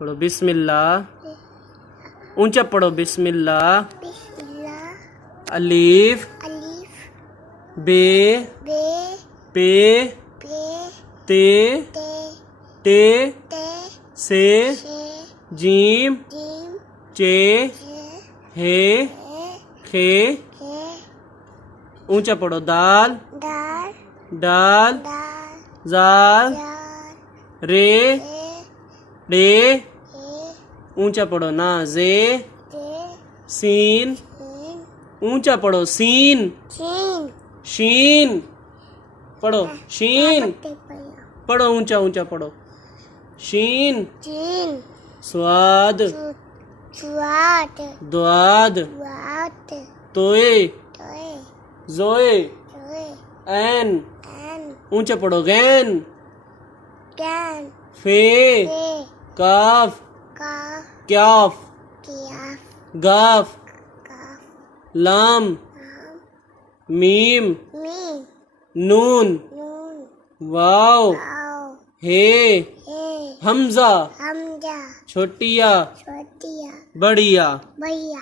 पढ़ो बिस्मिल्लाह। ऊंचा पढ़ो बिस्मिल्लाह। बिस्मिल्लाह। अलीफ अलीफ। बे बे। पे पे। ते ते। टे ते। से शे। Gym gym. चे जे। हे हे। खे। खे। ऊंचा पढ़ो दाल दाल। डाल दाल। जाल जाल। रे रे। डे। हे। ऊंचा पढ़ो ना जे जे। सीन। शीन। ऊंचा पढ़ो सीन। शीन। शीन पढ़ो शीन। पत्ते पढ़ो। पढ़ो ऊंचा ऊंचा पढ़ो शीन। शीन। स्वाद स्वाद। द्वाद वाद। तोए तोए। जोए जोए। एन। एन। ऊंचा पढ़ो गैन। गैन। फे फे। काफ का। क्याफ कियाफ। गाफ काफ। लाम नाम। मीम मीम। नून नून। वाव वाव। हे हे। हमजा हमजा। छोटिया छोटिया। बढ़िया। भैया।